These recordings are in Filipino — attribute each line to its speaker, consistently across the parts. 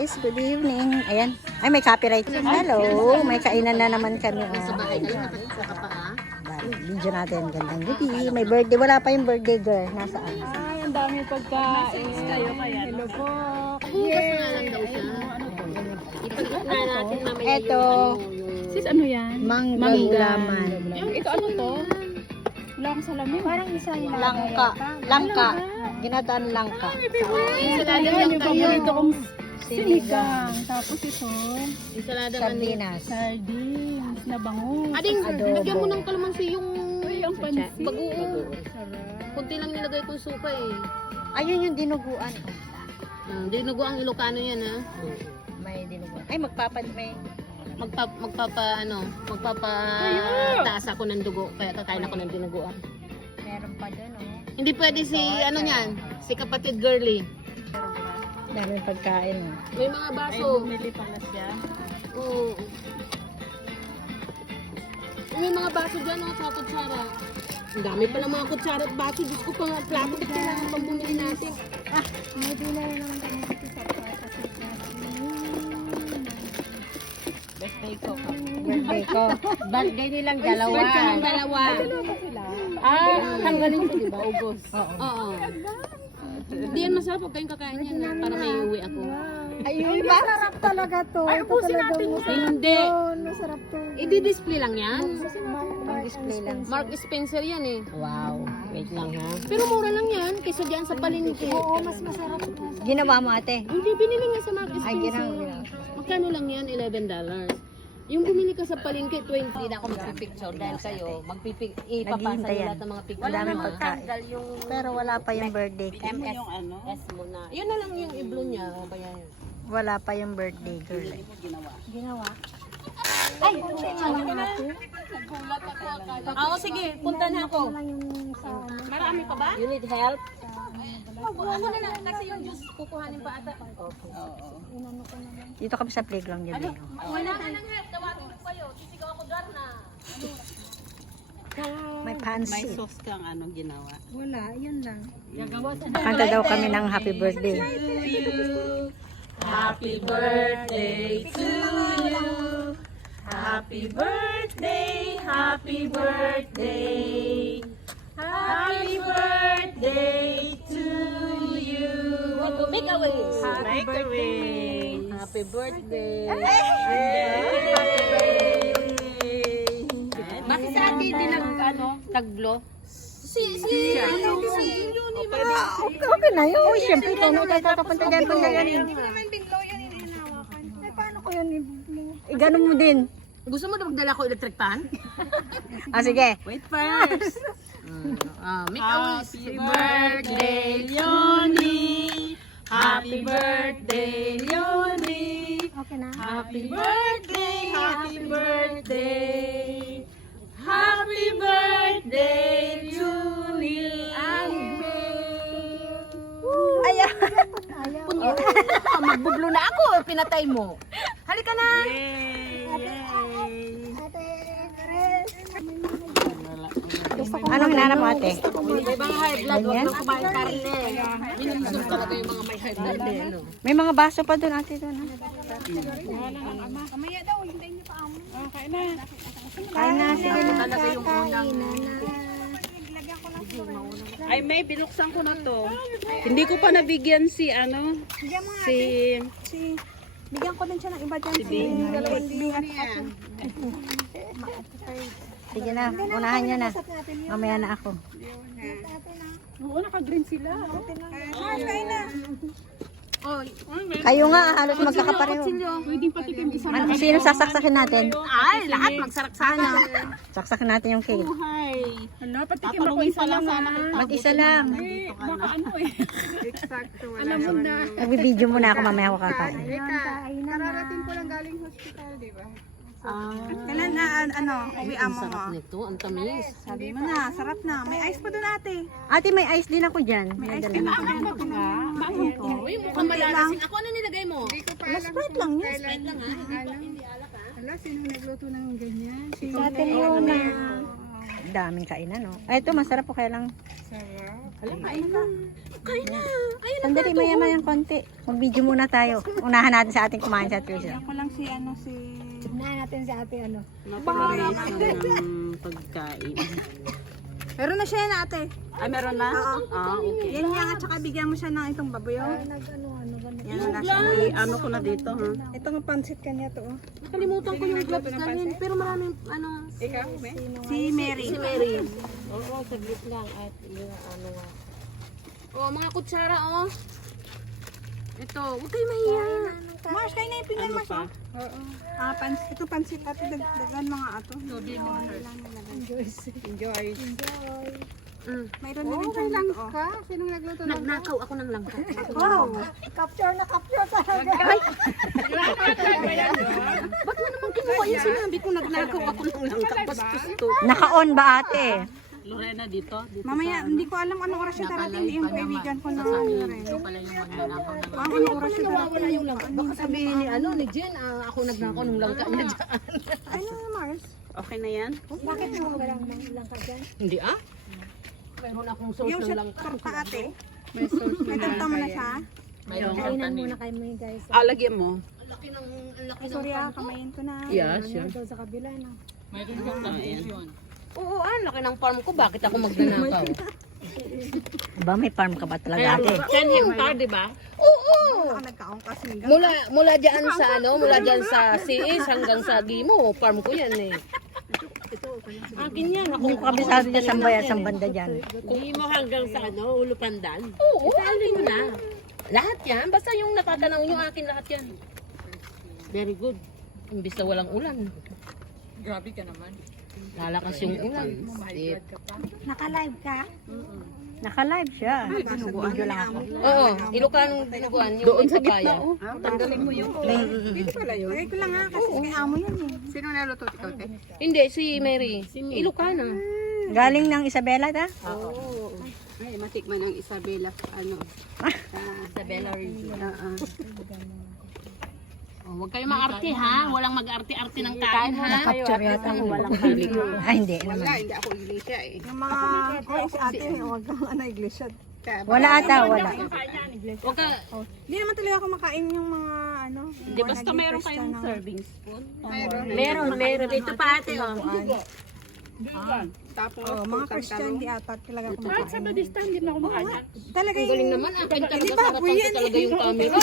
Speaker 1: guys, good evening. Ayan. Ay, may copyright. Hello, may kainan na naman kami. Video natin, gandang gabi. May birthday, wala pa yung birthday girl. Nasaan?
Speaker 2: Ay, ang dami pagkain. Hello po.
Speaker 1: Ito,
Speaker 2: Sis, ano yan?
Speaker 1: manggulaman.
Speaker 2: Ito ano to? Wala akong salamin. Parang isa nila.
Speaker 1: Langka. Ginataan langka.
Speaker 2: Yan yung paborito kong
Speaker 1: Sinigang.
Speaker 2: sinigang. Tapos ito,
Speaker 1: Sardinas.
Speaker 2: sardines na bango.
Speaker 3: Ading, nilagyan mo ng kalamansi yung
Speaker 2: Ang pansit.
Speaker 3: bagoong. Kunti lang nilagay kong suka eh.
Speaker 1: Ayun yung dinuguan.
Speaker 3: Dinugo ang Ilocano yan ha.
Speaker 1: May dinuguan. Ay,
Speaker 3: Magpapataas ako ng dugo, kaya kakain ako ng dinuguan.
Speaker 1: meron pa dun, oh.
Speaker 3: Hindi pwede si, ano yan, si kapatid girly.
Speaker 1: Daming pagkain, oh.
Speaker 3: May mga
Speaker 2: Ay,
Speaker 3: baso.
Speaker 2: bumili pala siya.
Speaker 3: Oo. May mga baso dyan, oh, sa kutsara. Ang dami pala mga kutsara at baso. Diyos ko pa, plato na kailangan pang bumili natin.
Speaker 2: Hindi na yun naman kami dito sa
Speaker 1: Birthday ko. Birthday ko. Birthday nilang dalawa.
Speaker 3: Dalawa.
Speaker 2: Tanggalin ko, di ba? Ugos.
Speaker 3: Oo. Hindi yan masarap, huwag kayong kakain yan. Para may uwi ako.
Speaker 1: Ayun ba?
Speaker 2: Masarap talaga to. Ay, ubusin natin yun.
Speaker 3: Hindi.
Speaker 2: Masarap to.
Speaker 3: I-display lang yan.
Speaker 1: Display lang.
Speaker 3: Mark Spencer yan eh.
Speaker 1: Wow. Wait lang, ha?
Speaker 3: Pero mura lang yan, kaysa dyan sa palengke.
Speaker 2: Oo, mas masarap to.
Speaker 1: Ginawa mo, ate?
Speaker 3: Hindi, binili nga sa Mark
Speaker 1: Ay,
Speaker 3: Spencer.
Speaker 1: ginawa.
Speaker 3: Magkano lang yan? $11. Yung bumili ka sa palengke, 20. Hindi na ako magpipicture dahil kayo, ipapasa
Speaker 1: Naghihintay
Speaker 3: nyo
Speaker 1: yan.
Speaker 3: lahat ng mga picture.
Speaker 1: Ang daming pagkain.
Speaker 3: yung
Speaker 1: Pero wala pa yung birthday cake.
Speaker 3: MS. S mo na. Yun na lang yung i-blue niya. Ano ba yan?
Speaker 1: Wala pa yung birthday girl. eh.
Speaker 2: Ginawa.
Speaker 3: Oo, sige. Punta na ako. Marami pa ba? You need help? Buwan mo na lang. Kasi yung juice kukuhanin pa ata. Okay.
Speaker 1: Dito kami sa playground yun. eh.
Speaker 3: Wala ka ng help. Tawagin ko kayo. Sisigaw ako doon na.
Speaker 1: May pansit.
Speaker 4: Sauce kang ano ginawa.
Speaker 2: Wala, yun lang.
Speaker 1: Kanta daw kami ng happy birthday.
Speaker 4: Happy birthday to you. Happy birthday, happy birthday. Happy birthday to you.
Speaker 3: Make a wish.
Speaker 4: Happy birthday.
Speaker 3: Happy birthday.
Speaker 4: Happy birthday.
Speaker 3: Bakit sa atin din taglo?
Speaker 1: Okay na yun. Uy, siyempre, ito na kakapunta dyan po na yan.
Speaker 2: Paano ko yun?
Speaker 1: Ganun mo din.
Speaker 3: Gusto mo na magdala ko electric fan?
Speaker 1: Ah, sige.
Speaker 4: Wait first.
Speaker 3: Make a wish.
Speaker 4: Happy birthday, Leonie. Happy birthday, Leonie.
Speaker 2: Okay na.
Speaker 4: Happy birthday, happy birthday. Happy birthday, Julie.
Speaker 1: Ayaw.
Speaker 3: Magbublo na ako. Pinatay mo. Halika na.
Speaker 1: Anong hinanap mo, ate?
Speaker 3: May mga high blood. Huwag
Speaker 1: Ganyan?
Speaker 3: nang kumain karne. Minumsum talaga yung mga may high blood eh. Ano?
Speaker 1: May mga baso pa doon, ate, doon.
Speaker 2: Kamaya daw, hintayin niyo pa amo. Kain na.
Speaker 1: Kain na, sige.
Speaker 3: Talaga yung unang...
Speaker 4: Ay, may binuksan ko na to. Hindi ko pa nabigyan si ano, si
Speaker 2: Bigyan ko din siya ng iba dyan.
Speaker 1: Sige na, unahan nyo na. Mamaya na ako.
Speaker 2: Oo, naka-green sila.
Speaker 1: Kayo nga, halos magkakapareho.
Speaker 2: Pwedeng patikim isa na.
Speaker 1: Ano, sino sasaksakin natin?
Speaker 3: Ay, lahat magsarak-sana.
Speaker 1: Saksakin natin yung cake.
Speaker 2: Ano, patikim ako isa lang sana.
Speaker 1: Mag-isa lang.
Speaker 2: Baka ano eh. Alam mo na.
Speaker 1: Nagbibideo muna ako, mamaya ako kakain.
Speaker 2: Kararating ko lang galing hospital, di ba?
Speaker 4: kailan na ano, uwian mo
Speaker 3: Sarap nito, ang tamis.
Speaker 4: Sabi mo na, sarap na. May ice pa doon ate.
Speaker 1: Ate, may ice din ako dyan. May ice din ako.
Speaker 3: Uy, mukhang malalasing. Ako ano nilagay mo?
Speaker 4: Sprite lang yun.
Speaker 3: Sprite lang ha?
Speaker 2: Ala, sino nagluto ng ganyan? Si
Speaker 1: Ate Leona. Daming kainan, no? Ay, ito, masarap po kaya lang.
Speaker 2: Sarap.
Speaker 4: Alam, kain na.
Speaker 3: Kain na. Ayun.
Speaker 1: Sandali, maya yung konti. Mag-video muna tayo. Unahan natin sa ating kumain sa Trisha.
Speaker 2: Ako lang si Unahan natin si ate
Speaker 4: Bahala ka ng pagkain.
Speaker 2: Meron na siya yan ate.
Speaker 4: Ay, meron na? Okay.
Speaker 2: Yan yan at saka bigyan mo siya ng itong baboy. Yan wala siya.
Speaker 4: Ano ko na dito, ha?
Speaker 2: Ito nga pansit kanya to.
Speaker 3: Nakalimutan ko yung gloves namin. Pero maraming ano.
Speaker 4: Ikaw,
Speaker 2: Si Mary.
Speaker 3: Si Mary. Oo, saglit lang. At yung ano nga. Oh, mga kutsara, oh. Ito, huwag kayo mahiya.
Speaker 2: Mars, kayo na yung pinggan
Speaker 4: Ano
Speaker 2: Mars.
Speaker 4: pa?
Speaker 2: Oo. Pansit. Ito pansit ate. Dagan mga ato. Enjoy. Mayroon din yung langka. Sinong nagluto ng
Speaker 3: Nagnakaw ako ng langka.
Speaker 2: Wow! Capture na capture talaga.
Speaker 3: Ba't mo naman kinuha yung sinabi ko nagnakaw ako ng langka? Bastos to.
Speaker 1: Naka-on ba ate?
Speaker 4: Lorena, dito?
Speaker 2: Mamaya, hindi ko alam anong oras siya darating. Yung kaibigan ko na Lorena. Anong oras siya darating?
Speaker 3: Yung langka. Baka sabihin ni ano ni Jen, ako nagnakaw ng langka niya dyan.
Speaker 2: Ano Mars?
Speaker 4: Okay na yan?
Speaker 2: Bakit mo walang langka dyan?
Speaker 3: Hindi ah. Mayroon akong source
Speaker 2: Yung
Speaker 3: ng
Speaker 2: sa
Speaker 3: langka.
Speaker 2: torta ate. May torta mo na siya.
Speaker 3: Kainan muna kayo.
Speaker 4: Lagyan mo.
Speaker 3: Ang laki ng
Speaker 2: Sorry kamayin ko na.
Speaker 3: Yeah, sure.
Speaker 2: Ito sa kabila na.
Speaker 4: Ayan.
Speaker 3: Oo, laki ng farm ko. Bakit ako magnanakaw?
Speaker 1: Ba, may farm ka ba talaga ate?
Speaker 3: 10 hectare, di ba? Oo.
Speaker 2: Ako nagkaong kasinggang.
Speaker 3: Mula diyan sa mula diyan sa CIS hanggang sa Gimo, farm ko 'yan eh. Akin 'yan. Ako
Speaker 1: Yung kabisado niya sa bayan, sa banda dyan.
Speaker 3: Gimo hanggang sa Ulupandan. Oo, akin na. Lahat 'yan, basta yung natatanaw niyo akin lahat 'yan. Very good. Imbis na walang ulan.
Speaker 4: Grabe ka naman.
Speaker 3: Lalakas yung ulan.
Speaker 2: Naka-live ka?
Speaker 1: Naka-live siya. Video lang ako.
Speaker 3: Oo, Ilocano dinuguan yung doon sa gitna.
Speaker 4: Tanggalin mo yung dito pala yun.
Speaker 2: Lagay ko lang kasi kay amo yan eh.
Speaker 4: Sino naluto ikaw, te?
Speaker 3: Hindi, si Mary. Ilocano.
Speaker 1: Galing ng Isabela ta?
Speaker 4: Ay, matikman ang Isabela. Ano?
Speaker 3: Isabella Rizzo.
Speaker 4: Oo.
Speaker 3: Huwag kayo mag-arte ha. Walang mag-arte-arte ng kain ha.
Speaker 1: Capture yata.
Speaker 3: Walang pili.
Speaker 1: Ay, hindi
Speaker 4: Wala,
Speaker 1: naman.
Speaker 4: hindi ako iglesia eh.
Speaker 2: Yung mga, si ate, huwag kang iglesia.
Speaker 1: Wala ata, wala.
Speaker 3: Huwag ka.
Speaker 2: Hindi naman talaga ako makain yung mga
Speaker 4: Hindi, basta mayroon kayong serving spoon.
Speaker 3: Meron. Ito pa ate oh.
Speaker 4: Tapos,
Speaker 2: mga Christian, di ata talaga ako makain.
Speaker 4: sa badista, hindi na ako makain.
Speaker 2: Talaga
Speaker 3: Ang galing naman. Akin talaga sa harapan ko talaga yung camera.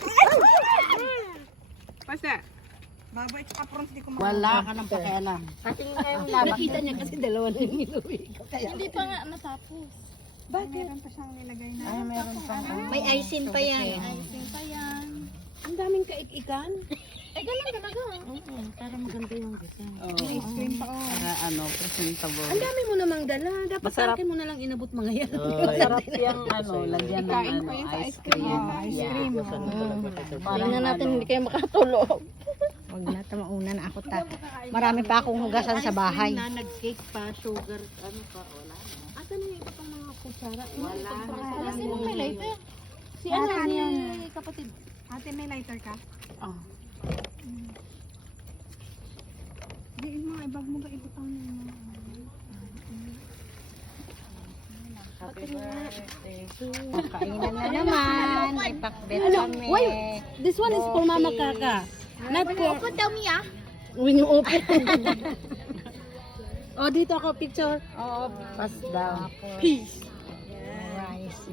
Speaker 4: Basta.
Speaker 2: Baboy tsaka prawns, di ko makain.
Speaker 4: Wala ka ng pakialam.
Speaker 3: Nakita niya kasi dalawa na yung niluwi ko.
Speaker 2: Hindi pa nga natapos. Bakit? Meron pa siyang nilagay na. Ay, meron pa.
Speaker 1: May icing pa yan.
Speaker 3: Ang daming kaikikan.
Speaker 2: Eh, ganun talaga.
Speaker 3: Para maganda yung design.
Speaker 2: Ice cream pa
Speaker 4: Para ano, presentable.
Speaker 3: Ang dami mo namang dala. Dapat sa akin mo na lang inabot mga yan.
Speaker 4: Masarap yung ano, lagyan ng ano, ice cream.
Speaker 2: Ice cream.
Speaker 3: Tingnan natin hindi kayo makatulog.
Speaker 1: Huwag na ito, mauna na ako ta. Marami pa akong hugasan sa bahay.
Speaker 3: Na nag-cake pa, sugar, ano pa, wala. Asa na yung iba pang mga kutsara? Wala. Wala sinong may lighter? Si ano, ni kapatid.
Speaker 2: Ate, may lighter ka?
Speaker 3: Oh.
Speaker 2: Hindi, yung mga ibag mo ba ibutang na yung mga
Speaker 1: Kainan na naman. May pakbet kami.
Speaker 3: Wait, this one is for Mama Kaka. Not for... Open daw niya. When you open. Oh, dito ako picture.
Speaker 1: Oo, pass down.
Speaker 3: Peace.
Speaker 1: Rice.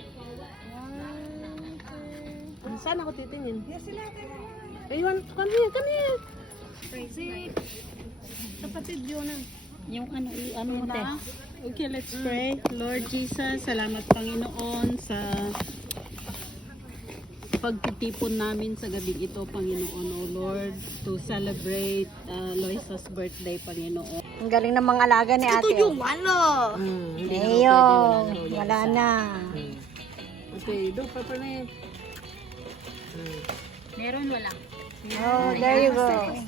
Speaker 3: Saan ako titingin? Ayun, come here. Si kapatid yun na.
Speaker 1: Yung ano, ano mo te?
Speaker 4: Okay, let's pray. Lord Jesus, salamat Panginoon sa pagtitipon namin sa gabi ito, Panginoon, O Lord, to celebrate Loisa's birthday, Panginoon.
Speaker 1: Ang galing ng mga alaga ni ate. Ito yung Eyo, wala na.
Speaker 3: Okay, do pa na eh.
Speaker 2: Meron, wala.
Speaker 1: Oh, there you go.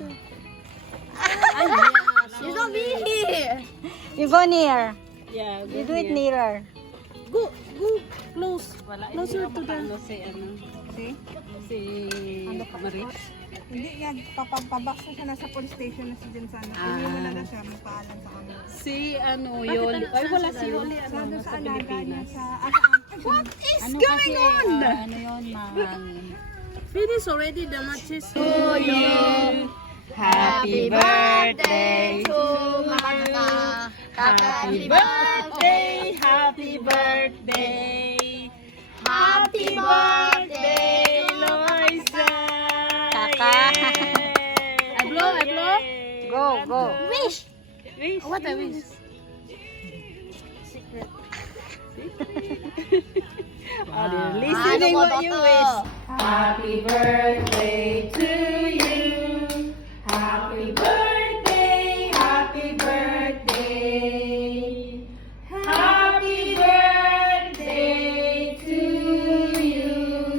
Speaker 3: You don't be
Speaker 1: You go near.
Speaker 4: Yeah,
Speaker 1: You do it nearer.
Speaker 3: Go close.
Speaker 4: closer to the si Maris.
Speaker 2: Hindi yan, papabak siya nasa police station na si Jen sana. Hindi mo na siya, magpaalam sa kanya.
Speaker 4: Si ano, Yoli. Ay, wala si Yoli. Ano,
Speaker 2: Doon
Speaker 4: sa
Speaker 2: sa alaga niya
Speaker 4: Pilipinas.
Speaker 2: sa, sa What is
Speaker 4: Ano
Speaker 2: going
Speaker 4: kasi,
Speaker 2: on?
Speaker 4: ano yun, mahangin.
Speaker 3: Finish already the matches.
Speaker 1: Happy birthday to Maka. Happy birthday, happy birthday. Happy birthday, Loisa. Kaka.
Speaker 3: I blow, I blow.
Speaker 1: Go, go.
Speaker 3: Wish. What I wish?
Speaker 1: Listening what you wish.
Speaker 5: Happy birthday to you. Happy birthday, happy birthday. Happy birthday to you.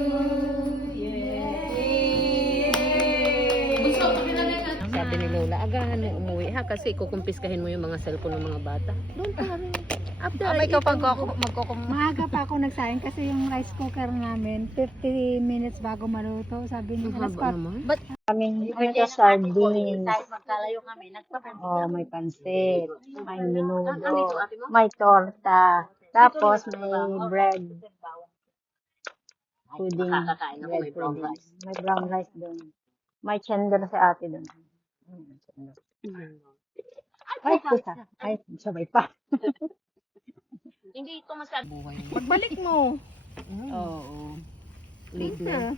Speaker 5: Yay.
Speaker 3: Sabi ni Lola, agahan mo umuwi ha kasi kukumpiskahin mo yung mga cellphone ng mga bata. Don't worry. After I eat,
Speaker 2: Maaga pa ako nagsayang kasi yung rice cooker namin 50 minutes bago maluto. Sabi niya, alas
Speaker 3: haba naman.
Speaker 1: Kaming ito sardines. Oh, may pansit, may menudo, may torta, tapos may bread. Pudding, bread pudding. May brown rice doon. May chendol si ate doon. Ay, pusa. Ay, sabay pa.
Speaker 3: Hindi ito masabi. Buhay.
Speaker 2: pagbalik mo.
Speaker 4: Oo.
Speaker 3: Late na.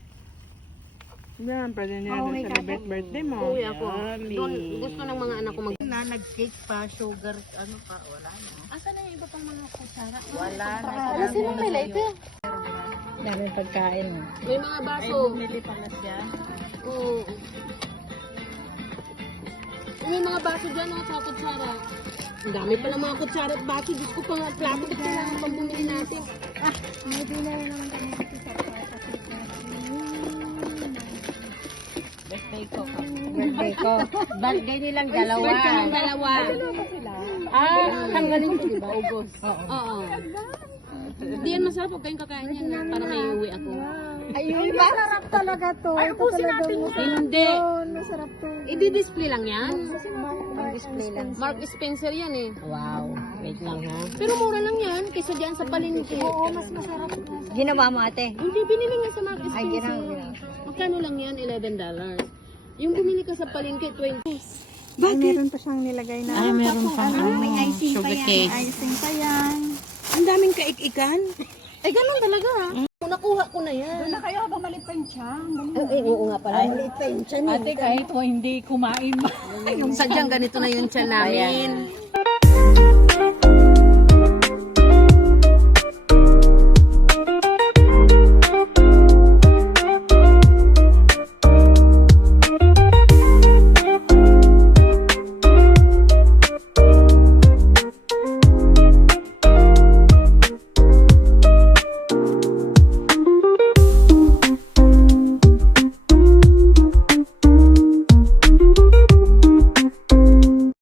Speaker 2: Yan, pwede niya celebrate birthday mo.
Speaker 3: Uwi ako. Doon, gusto ng mga anak ko mag...
Speaker 4: Nag-cake pa, sugar, ano pa, wala na.
Speaker 3: Asa na yung iba pang mga kutsara?
Speaker 4: Wala na.
Speaker 3: Ano sila may lighter?
Speaker 1: Daming pagkain.
Speaker 3: May mga baso.
Speaker 4: Bumili pala siya.
Speaker 3: Oo. May mga baso dyan, oh, sa kutsara. Ang dami pala mga kutsara at baso. Diyos ko pang plato. Ba't kailangan pang bumili natin?
Speaker 2: May dinner naman kami dito sa
Speaker 4: Birthday ko.
Speaker 1: Birthday ko.
Speaker 4: Birthday nilang dalawa.
Speaker 3: Birthday ng dalawa. Tanggalin ko, diba? August. Oo. Hindi yan masarap. Huwag kayong kakain yan. Para may uwi ako.
Speaker 2: Ayun, masarap talaga to. Ay,
Speaker 3: ubusin natin yun. Hindi.
Speaker 2: Masarap to.
Speaker 3: I-display lang yan.
Speaker 1: Ang display lang.
Speaker 3: Mark Spencer yan eh.
Speaker 1: Wow. Wait lang ha.
Speaker 3: Pero mura lang yan. Kaysa dyan sa palengke.
Speaker 2: Oo, mas masarap.
Speaker 1: Ginawa mo ate.
Speaker 3: Hindi, binili nga sa Mark
Speaker 1: Ay,
Speaker 3: Spencer.
Speaker 1: ginawa.
Speaker 3: Magkano lang yan? $11. Yung bumili ka sa palengke, 20.
Speaker 2: Ay, meron pa siyang nilagay na.
Speaker 4: Ay, meron pang
Speaker 2: may icing
Speaker 4: sugar
Speaker 2: pa yan.
Speaker 4: cake.
Speaker 2: Icing pa yan.
Speaker 3: Ang daming kaikikan. Eh, ganun talaga ha. Nakuha ko na yan.
Speaker 2: Doon na kayo habang malit pa yung tiyang.
Speaker 3: Oo nga pala.
Speaker 4: Ate, kahit po hindi kumain.
Speaker 3: Sadyang ganito na yung tiyan namin.